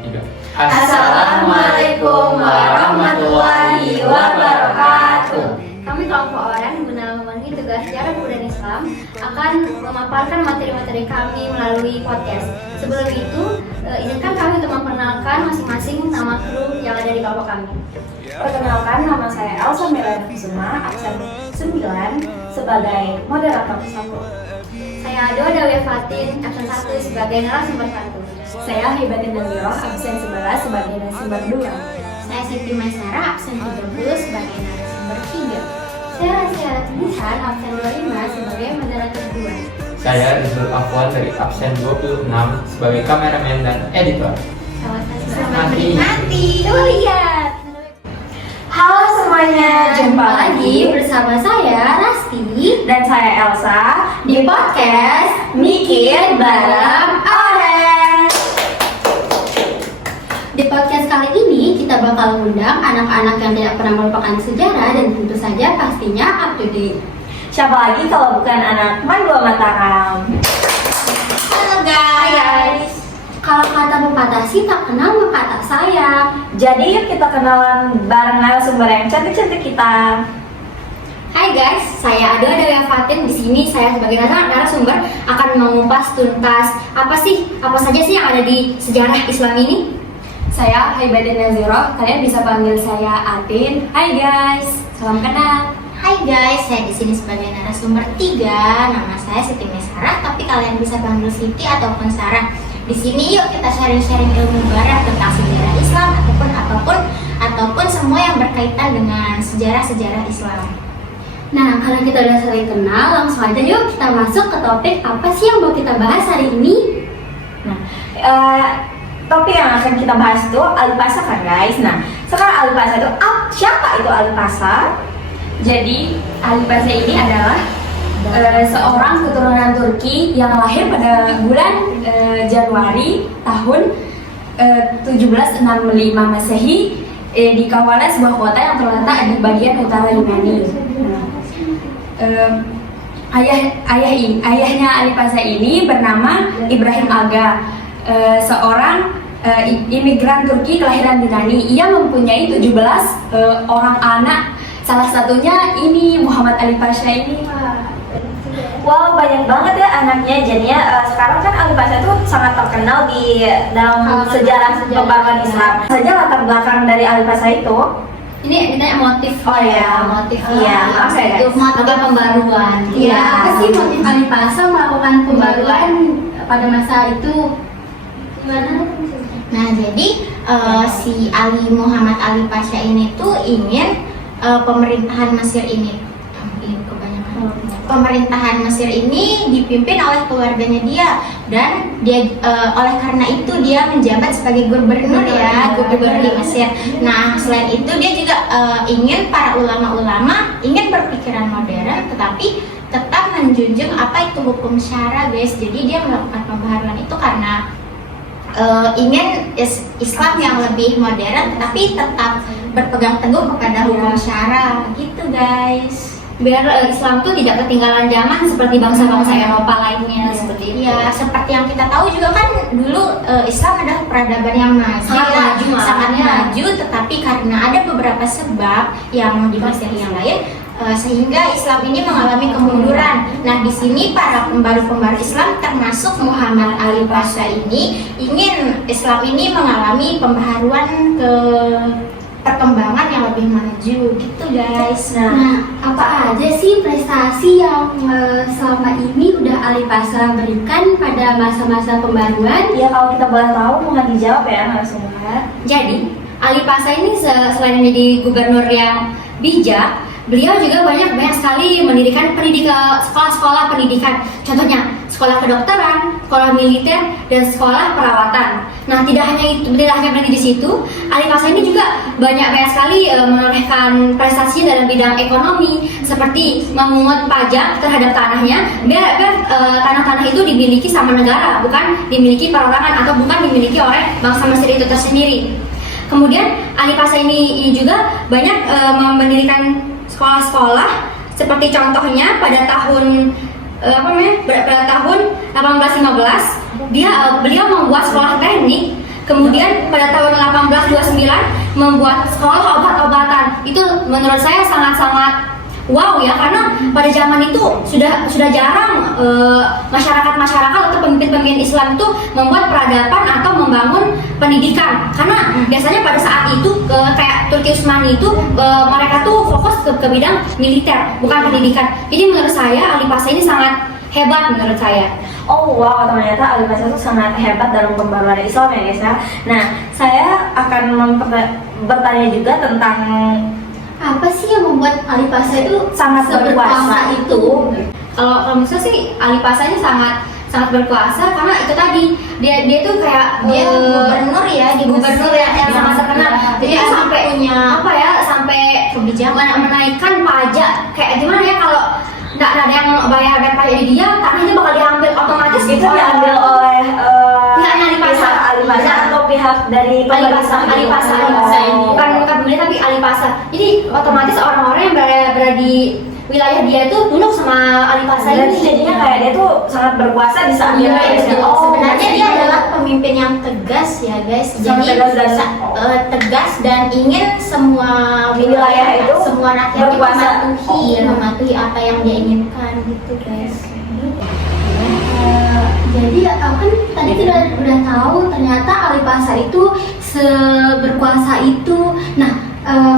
Tiga. Assalamualaikum warahmatullahi wabarakatuh. Kami kelompok orang yang memenuhi tugas sejarah kebudayaan Islam akan memaparkan materi-materi kami melalui podcast. Sebelum itu, izinkan kami untuk memperkenalkan masing-masing nama kru yang ada di kelompok kami. Perkenalkan, nama saya Elsa Melana Kusuma, absen 9 sebagai moderator 1. Saya Ado Dawi Fatin, absen 1 sebagai narasumber 1. Saya Hibatin Naziroh, absen 11 sebagai narasumber 2. Saya Siti Maisara, absen 30 sebagai narasumber 3. Saya Rasya Nisan, absen 25 sebagai moderator 2. Saya Rizul Afwan dari absen 26 sebagai kameramen dan editor. Selamat menikmati. Coba lihat. Halo semuanya, jumpa lagi bersama saya Rasti dan saya Elsa di podcast Mikir Bareng Orang. Di podcast kali ini kita bakal mengundang anak-anak yang tidak pernah melupakan sejarah dan tentu saja pastinya up to date. Siapa lagi kalau bukan anak Mandua Mataram? Halo guys. Kalau kata pepatah sih tak kenal maka tak sayang. Jadi yuk kita kenalan bareng narasumber yang cantik-cantik kita. Hai guys, saya Ado Dawi Fatin. Di sini saya sebagai narasumber akan mengupas tuntas apa saja sih yang ada di sejarah Islam ini. Saya Hibatin Naziroh, kalian bisa panggil saya Atin. Hai guys, salam kenal. Hai guys, saya di sini sebagai narasumber 3. Nama saya Siti Maisara, tapi kalian bisa panggil Siti ataupun Sarah. Di sini yuk kita sharing-sharing ilmu barat tentang sejarah Islam ataupun semua yang berkaitan dengan sejarah-sejarah Islam. Nah, kalau kita udah saling kenal, langsung aja yuk kita masuk ke topik apa sih yang mau kita bahas hari ini. Nah, topik yang akan kita bahas itu Alipasa kan guys. Nah, sekarang Alipasa itu siapa itu Alipasa? Jadi Alipasa ini adalah seorang keturunan Turki yang lahir pada bulan Januari tahun 1765 Masehi di kawalan sebuah kota yang terletak di bagian utara Yunani. Ayahnya Alipasa ini bernama Ibrahim Aga, seorang imigran Turki kelahiran Yunani. Ia mempunyai 17 orang anak. Salah satunya ini Muhammad Alipasa ini. Wow, banyak banget ya anaknya. Jadinya sekarang kan Alipasa itu sangat terkenal di dalam sejarah pembangunan Islam. Saja latar belakang dari Alipasa itu. Ini kita motif. Oh ya, motif. Iya, oke Itu motif pembaruan. Iya. Apa sih motif Alipasa melakukan pembaruan pada masa itu? Gimana? Nah, jadi si Ali Muhammad Alipasa ini tuh ingin pemerintahan Mesir ini pemerintahan Mesir ini dipimpin oleh keluarganya dia, dan dia oleh karena itu dia menjabat sebagai gubernur di Mesir. Nah, selain itu dia juga ingin para ulama-ulama ingin berpikiran modern tetapi tetap menjunjung apa itu hukum syara guys. Jadi dia melakukan pembaharuan itu karena ingin Islam yang lebih modern tetapi tetap berpegang teguh kepada hukum syara gitu guys. Biar Islam tuh tidak ketinggalan zaman seperti bangsa-bangsa Eropa lainnya seperti itu. Ya, seperti yang kita tahu juga kan dulu Islam adalah peradaban yang sangat maju, tetapi karena ada beberapa sebab yang di Mesir yang lain sehingga Islam ini mengalami kemunduran. Nah, di sini para pembaru-pembaru Islam termasuk Muhammad Alipasa ini ingin Islam ini mengalami pembaharuan ke perkembangan yang lebih maju gitu guys. Nah, apa aja sih prestasi yang selama ini udah Alipasa berikan pada masa-masa pembaruan? Ya, kalau kita boleh tahu mohon dijawab ya narasumber. Jadi Alipasa ini selain menjadi gubernur yang bijak, beliau juga banyak sekali mendirikan sekolah-sekolah pendidikan. Contohnya sekolah kedokteran, sekolah militer, dan sekolah perawatan. Nah, tidak hanya berhenti di situ, Alipasa ini juga banyak sekali menorehkan prestasi dalam bidang ekonomi, seperti memungut pajak terhadap tanahnya, biar tanah-tanah itu dimiliki sama negara, bukan dimiliki perorangan atau bukan dimiliki oleh bangsa Mesir itu tersendiri. Kemudian Alipasa ini juga banyak mendirikan sekolah-sekolah, seperti contohnya pada tahun pada tahun 1815 beliau membuat sekolah teknik Kemudian pada tahun 1829 membuat sekolah obat-obatan. Itu menurut saya sangat-sangat wow ya, karena pada zaman itu sudah jarang masyarakat atau pemimpin-pemimpin Islam itu membuat peradaban atau membangun pendidikan. Karena biasanya pada saat itu kayak Turki Utsmani itu mereka tuh fokus ke bidang militer, bukan pendidikan. Jadi menurut saya Ali Pasha ini sangat hebat menurut saya. Oh wow, ternyata Ali Pasha itu sangat hebat dalam pembaruan Islam ya guys ya. Nah, saya akan bertanya juga tentang Apa sih yang membuat Ali Pasha itu sangat berkuasa itu. Kalau misalnya sih Ali Pasha ini sangat berkuasa karena itu tadi dia tuh kayak Dia gubernur ya di gubernur Mesir. yang sangat terkenal. Jadi Dia sampai punya apa ya, sampai kebijakan. menaikkan pajak. Kayak gimana ya, kalau nggak ada yang bayar pajak di dia, tanahnya bakal diambil otomatis Itu diambil oleh pihaknya Ali Pasha. pihak Ali Pasha atau pihak dari Ali Pasha ini. Bukan pemerintah tapi Ali Pasha. Jadi otomatis orang-orang yang berada di wilayah dia itu tunduk sama Ali Pasha Dan ini. jadinya kayak dia tuh sangat berkuasa di saat Iya, dia betul. Sebenarnya dia adalah pemimpin yang tegas ya guys. Sangat Jadi tegas dan tegas dan ingin semua Wilayah itu semua rakyat berkuasa. mematuhi apa yang dia inginkan gitu guys. Jadi kan tadi kita udah tahu ternyata Ali Pasha itu seberkuasa itu. Nah,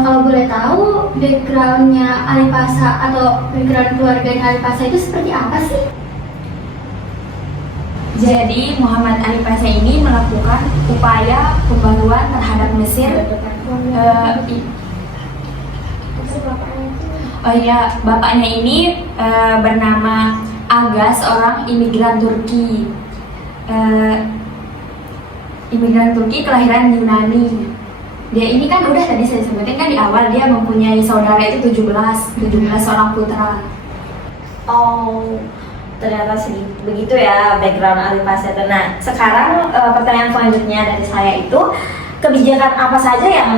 kalau boleh tahu backgroundnya Ali Pasha atau background keluarganya Ali Pasha itu seperti apa sih? Jadi Muhammad Ali Pasha ini melakukan upaya pembaruan terhadap Mesir. Bapaknya ini bernama Aga, seorang imigran Turki. Imigran Turki kelahiran Yunani. Dia ini kan udah tadi saya sebutin kan di awal, dia mempunyai saudara itu 17 orang putra. Oh, ternyata begitu ya background Ali Pasha itu. Nah, sekarang pertanyaan selanjutnya dari saya itu, kebijakan apa saja yang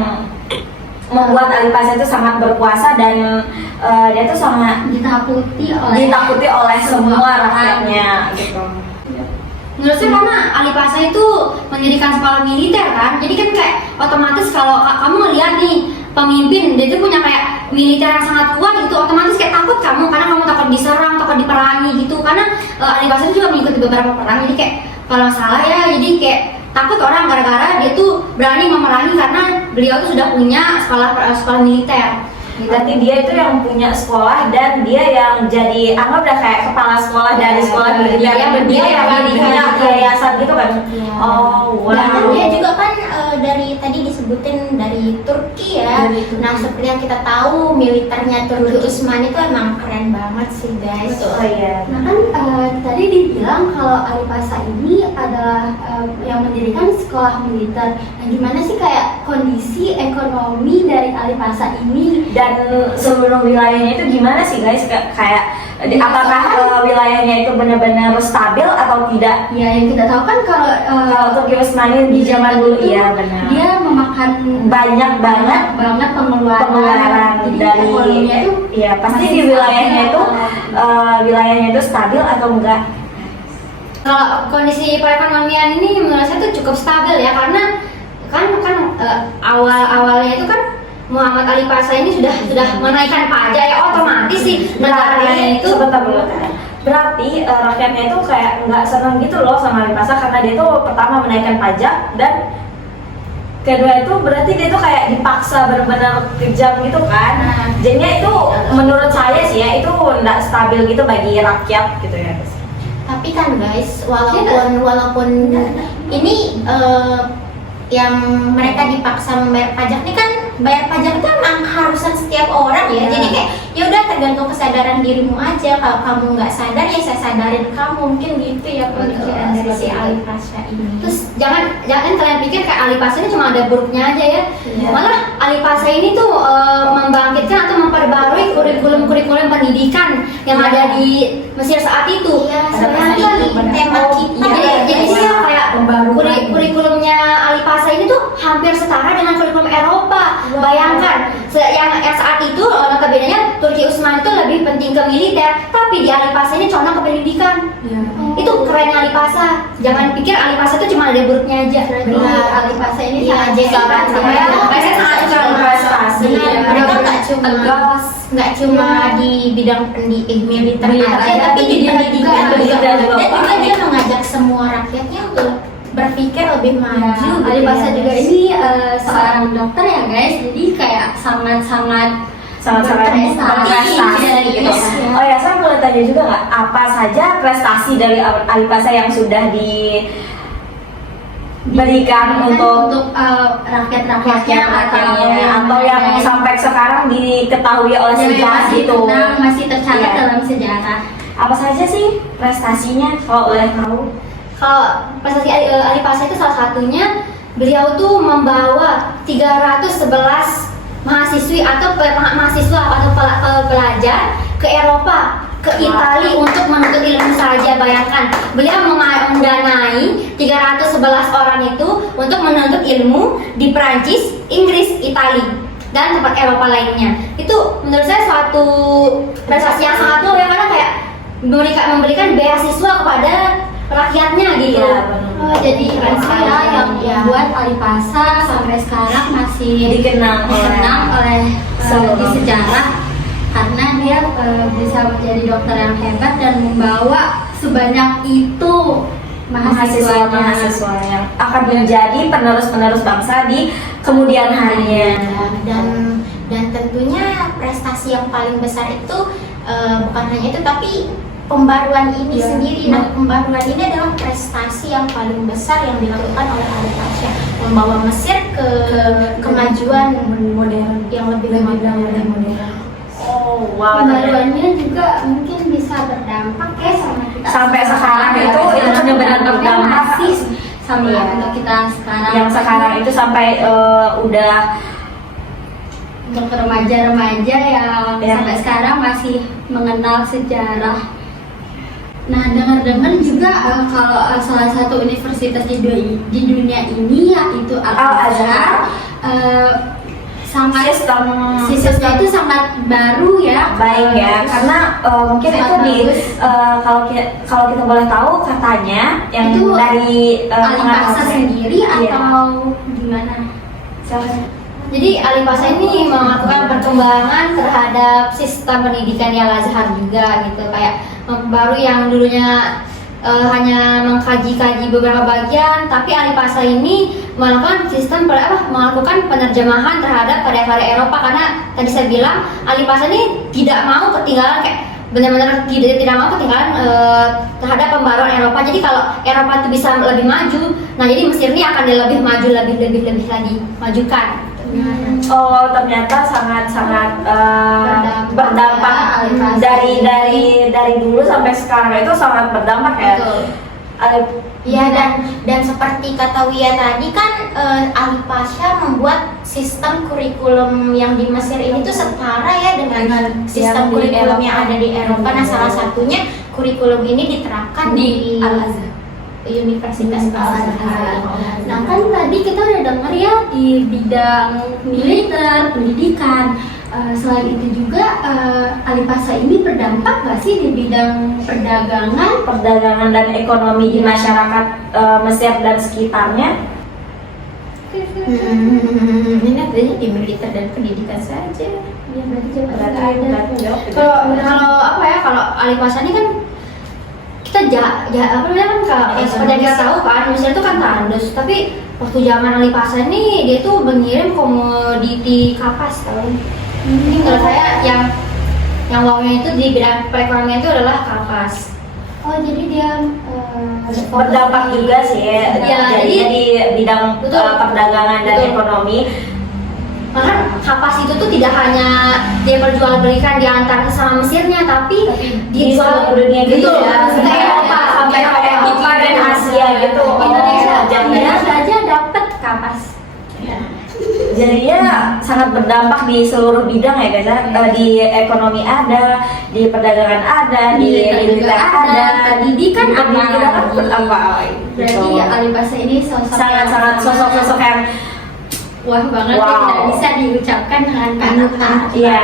membuat Ali Pasha itu sangat berkuasa dan dia tuh sangat ditakuti oleh semua rakyatnya gitu. Menurut saya karena Ali Pasha itu mendirikan sekolah militer kan, jadi kan kayak otomatis kalau kamu ngeliat nih pemimpin dia tuh punya kayak militer yang sangat kuat gitu, otomatis kayak takut kamu karena kamu takut diserang, takut diperangi gitu. Karena Ali Pasha juga mengikuti beberapa perang, jadi kayak kalau salah ya, jadi kayak takut orang gara-gara dia tuh berani memerangi karena beliau tuh sudah punya sekolah militer. Berarti dia itu yang punya sekolah dan dia yang jadi anggaplah kayak kepala sekolah dari sekolah militer. Dia yang punya yayasan gitu kan. Oh, wow. Dan dia juga kan dari tadi disebutin dari Turki ya. Nah, seperti yang kita tahu militernya Turki Utsmani itu emang keren banget sih guys. Oh iya. Nah kan tadi dibilang kalau Ali Pasha ini adalah yang mendirikan sekolah militer. Nah gimana sih kayak kondisi ekonomi dari Ali Pasha ini? Dan seluruh wilayahnya itu gimana sih guys? Kayak apakah wilayahnya itu benar-benar stabil atau tidak? Ya yang kita tahu kan kalau Turki Utsmani di zaman dulu iya benar. Dia memakan banyak banget pengeluaran Jadi dari ekonominya itu ya pasti masih di wilayahnya stabil itu atau- wilayahnya itu stabil atau enggak? Kalau kondisi perekonomian ini menurut saya itu cukup stabil ya, karena kan awalnya itu kan Muhammad Ali Pasha ini sudah menaikkan pajak ya, otomatis sih negaranya itu sebentar dulu kan. Berarti rakyatnya itu kayak nggak senang gitu loh sama Ali Pasha karena dia tuh pertama menaikkan pajak dan kedua itu berarti dia tuh kayak dipaksa benar-benar kejam gitu kan. Jadinya itu menurut saya sih ya itu nggak stabil gitu bagi rakyat gitu ya. Tapi kan guys, walaupun ini yang mereka dipaksa membayar pajak ini kan, bayar pajak itu emang keharusan setiap orang ya. Jadi kayak ya udah tergantung kesadaran dirimu aja. Kalau kamu nggak sadar ya saya sadarin kamu, mungkin gitu ya pemikiran dari si Ali Pasha ini. Terus jangan kalian pikir kayak Ali Pasha ini cuma ada buruknya aja ya. Iya. Malah Ali Pasha ini tuh membangkitkan atau memperbarui kurikulum pendidikan yang ada di Mesir saat itu. Iya, Sebenarnya seperti tema kita. Jadi dia kayak kurikulumnya Ali Pasha ini tuh hampir setara dengan kurikulum Eropa. Bayangkan yang saat itu notabene-nya Turki Utsmani itu lebih penting ke militer, tapi di Alipasa ini condong ke pendidikan. Itu kerennya Alipasa. Jangan pikir Alipasa itu cuma ada buruknya aja. Benar, Alipasa ini Iya, sangat jadi sangat saya sangat suka prestasi. mereka nggak cuma di bidang militer aja, tapi di pendidikan juga. Dan juga dia mengajak semua rakyatnya untuk berpikir lebih maju. Alipasa juga ini seorang dokter ya guys, jadi kayak sangat-sangat berprestasi gitu. Oh ya, saya boleh tanya juga nggak, apa saja prestasi dari Alipasa yang sudah diberikan untuk rakyat-rakyatnya atau yang sampai sekarang diketahui oleh sejarah gitu? masih tercatat Iya. dalam sejarah. Apa saja sih prestasinya kalau boleh tahu? Kalau prestasi Alipasa itu salah satunya, beliau tuh membawa 311 mahasiswi atau mahasiswa atau pelajar ke Eropa, ke Italia untuk menuntut ilmu saja. Bayangkan, beliau mendanai 311 orang itu untuk menuntut ilmu di Prancis, Inggris, Italia, dan tempat Eropa lainnya. Itu menurut saya suatu prestasi yang sangat luar biasa, karena kayak memberikan beasiswa kepada rakyatnya gitu. Iya, Jadi keren sekali yang membuat Alipasa sampai sekarang masih dikenang oleh seluruh di sejarah, karena dia bisa menjadi dokter yang hebat dan membawa sebanyak itu mahasiswa yang akan menjadi penerus bangsa di kemudian harinya. Dan tentunya prestasi yang paling besar itu bukan hanya itu, tapi pembaruan ini sendiri. Nah, pembaruan ini adalah prestasi yang paling besar yang dilakukan oleh Alipasa, membawa Mesir ke kemajuan modern yang lebih modern. Oh wow, pembaruannya juga mungkin bisa berdampak ya sama kita sampai sekarang itu benar-benar berdampak masih sama untuk kita sekarang. Yang sekarang itu sampai udah untuk remaja-remaja yang sampai sekarang masih mengenal sejarah. Nah, dengar-dengar juga kalau salah satu universitas di dunia ini yaitu Al-Azhar, sistemnya itu sangat baru ya, baik ya, karena mungkin itu kalau kita boleh tahu katanya yang itu dari Alipasa sendiri atau gimana? Jadi Alipasa ini melakukan perkembangan terhadap sistem pendidikan di Al-Azhar juga gitu, kayak baru yang dulunya hanya mengkaji-kaji beberapa bagian, tapi Alipasa ini melakukan melakukan penerjemahan terhadap karya-karya Eropa, karena tadi saya bilang Alipasa ini tidak mau ketinggalan, kayak benar-benar tidak mau ketinggalan terhadap pembaruan Eropa. Jadi kalau Eropa itu bisa lebih maju, nah jadi Mesir ini akan lebih maju, lebih lagi majukan. Oh, ternyata sangat berdampak dari dulu sampai sekarang itu sangat berdampak ya. Ya, dan seperti kata Wia tadi kan, Alipasa membuat sistem kurikulum yang di Mesir ini tuh setara ya dengan sistem kurikulum yang ada di Eropa. Nah, salah satunya kurikulum ini diterapkan di Al-Azhar, Universitas Al-Azhar. Nah, kan tadi kita udah dengar ya di bidang militer, pendidikan. Selain itu juga Alipasa ini berdampak nggak sih di bidang perdagangan dan ekonomi di masyarakat Mesir dan sekitarnya? Ini adanya di militer dan pendidikan saja. Ya, berarti kalau Alipasa ini kan kita seperti kita tahu kan, Mesir itu kan tandus, tapi waktu zaman Alipasa ini dia tuh mengirim komoditi kapas, tahu? Ini menurut saya yang wownya itu di bidang perekonomian itu adalah kapas. Oh, jadi dia berdampak juga sih ya, jadinya di bidang perdagangan dan ekonomi. Maka kapas itu tuh tidak hanya dia perjualbelikan di antara sama Mesirnya, tapi dijual ke dunia gitu ya, ke Eropa, sampai ke Eropa dan Asia gitu. Indonesia aja dapat kapas. Jadinya sangat berdampak di seluruh bidang ya guys. Di ekonomi ada, di perdagangan ada, di militer ada, pendidikan apa. Berarti Alipasa ini sangat sosok-sosok yang wah banget Wow. ya, tidak bisa diucapkan dengan kata-kata. Iya.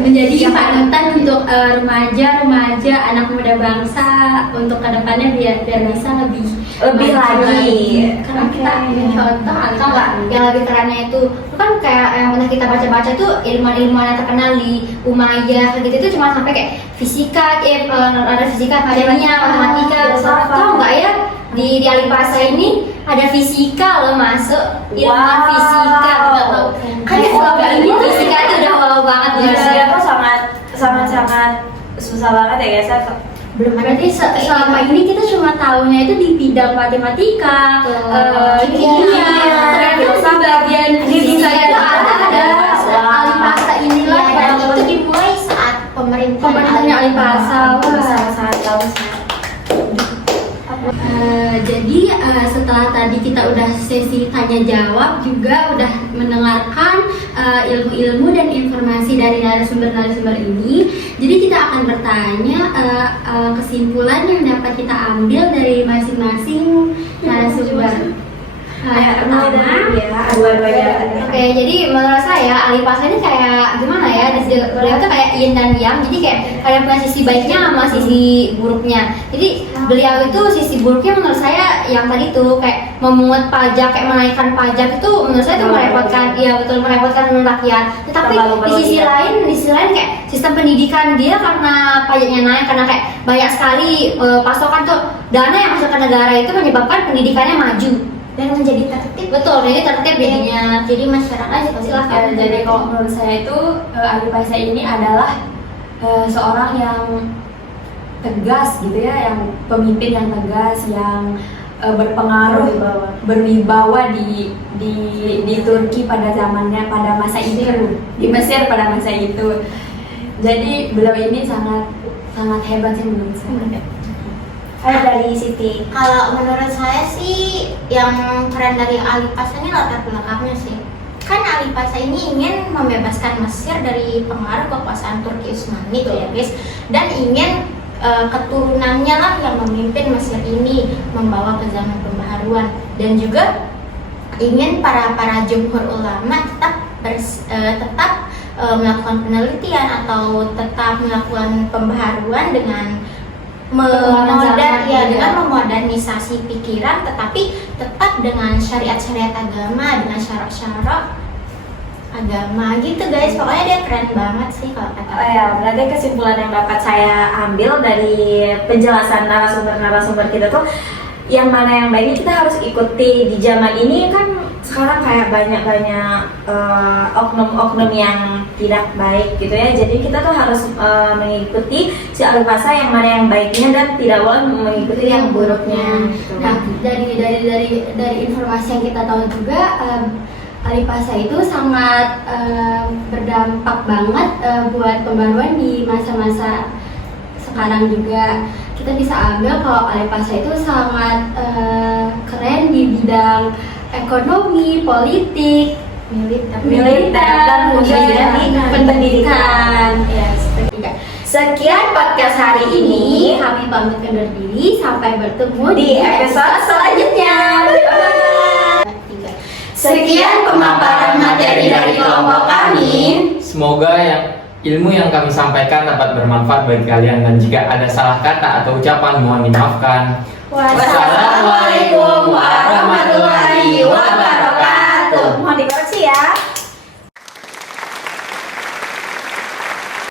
Menjadi panutan untuk remaja-remaja anak muda bangsa untuk kedepannya biar bisa lebih maju lagi. karena kita punya contoh Atau enggak yang lebih kerennya itu kan kayak yang pernah kita baca-baca tuh ilmuwan-ilmuwan yang terkenal di Umayyah kayak gitu itu cuma sampai kayak fisika, ada fisika, kimia, matematika. filsafat. Tahu nggak ya di Alipasa ini ada fisika loh masuk ilmuwan Wow. fisika. Nggak tahu. Kan selama ini fisika itu udah wow banget Iya, ya. saya tuh sangat susah banget ya guys. Saya Belum ada Berarti selama ini kita cuma tahunya itu di bidang matematika, kimia, ternyata di bagian fisika itu ada Alipasa inilah dan yang itu dimulai saat pemerintahannya Alipasa. Wah. sangat tahu. Jadi setelah tadi kita udah sesi tanya jawab juga udah mendengarkan ilmu-ilmu dan informasi dari narasumber-narasumber ini. Jadi kita akan bertanya kesimpulan yang dapat kita ambil dari masing-masing narasumber. Pertama, Oke, jadi menurut saya Alipasa ini kayak gimana ya? Beliau tuh kayak yin dan yang, jadi kayak punya sisi baiknya sama sisi buruknya. Jadi beliau itu sisi buruknya menurut saya yang tadi tuh kayak memungut pajak, kayak menaikkan pajak itu menurut saya tuh merepotkan, iya betul merepotkan rakyat. Tetapi di sisi lain kayak sistem pendidikan dia karena pajaknya naik karena kayak banyak sekali pasokan tuh dana yang masuk ke negara itu menyebabkan pendidikannya maju dan menjadi tertib. Betul, jadi tertib jadinya. Jadi masyarakat silahkan. Jadi kalau menurut saya itu Alipasa ini adalah seorang yang tegas gitu ya, yang pemimpin yang tegas, yang berpengaruh, berwibawa di Turki pada zamannya, pada masa itu, di Mesir pada masa itu. Jadi beliau ini sangat hebat sih menurut saya. Dari Siti. Kalau menurut saya sih yang keren dari Alipasa ini latar belakangnya sih. Kan Alipasa ini ingin membebaskan Mesir dari pengaruh kekuasaan Turki Utsmani tuh ya guys, dan ingin keturunannya lah yang memimpin Mesir ini membawa ke zaman pembaharuan, dan juga ingin para jumhur ulama tetap melakukan penelitian atau tetap melakukan pembaharuan dengan dengan memodernisasi pikiran, tetapi tetap dengan syariat-syariat agama, dengan syarak-syarak agama gitu guys. Pokoknya dia keren banget sih kalau kata Oh ya, berarti kesimpulan yang dapat saya ambil dari penjelasan narasumber kita tuh yang mana yang baiknya kita harus ikuti. Di zaman ini kan sekarang kayak banyak oknum-oknum yang tidak baik gitu ya. Jadi kita tuh harus mengikuti si Alipasa yang mana yang baiknya dan tidak boleh mengikuti yang buruknya. Nah, dari informasi yang kita tahu juga Alipasa itu sangat berdampak banget buat pembaruan di masa-masa sekarang juga. Kita bisa ambil kalau Alipasa itu sangat keren di bidang ekonomi, politik, militer dan pendidikan. Ya, seperti itu. Sekian podcast hari ini. Kami pamit undur diri, sampai bertemu Di episode selanjutnya. Sekian pemaparan materi dari kelompok kami. Semoga ilmu yang kami sampaikan dapat bermanfaat bagi kalian, dan jika ada salah kata atau ucapan mohon dimaafkan. Wassalamualaikum warahmatullahi wabarakatuh. Mohon dikoreksi ya.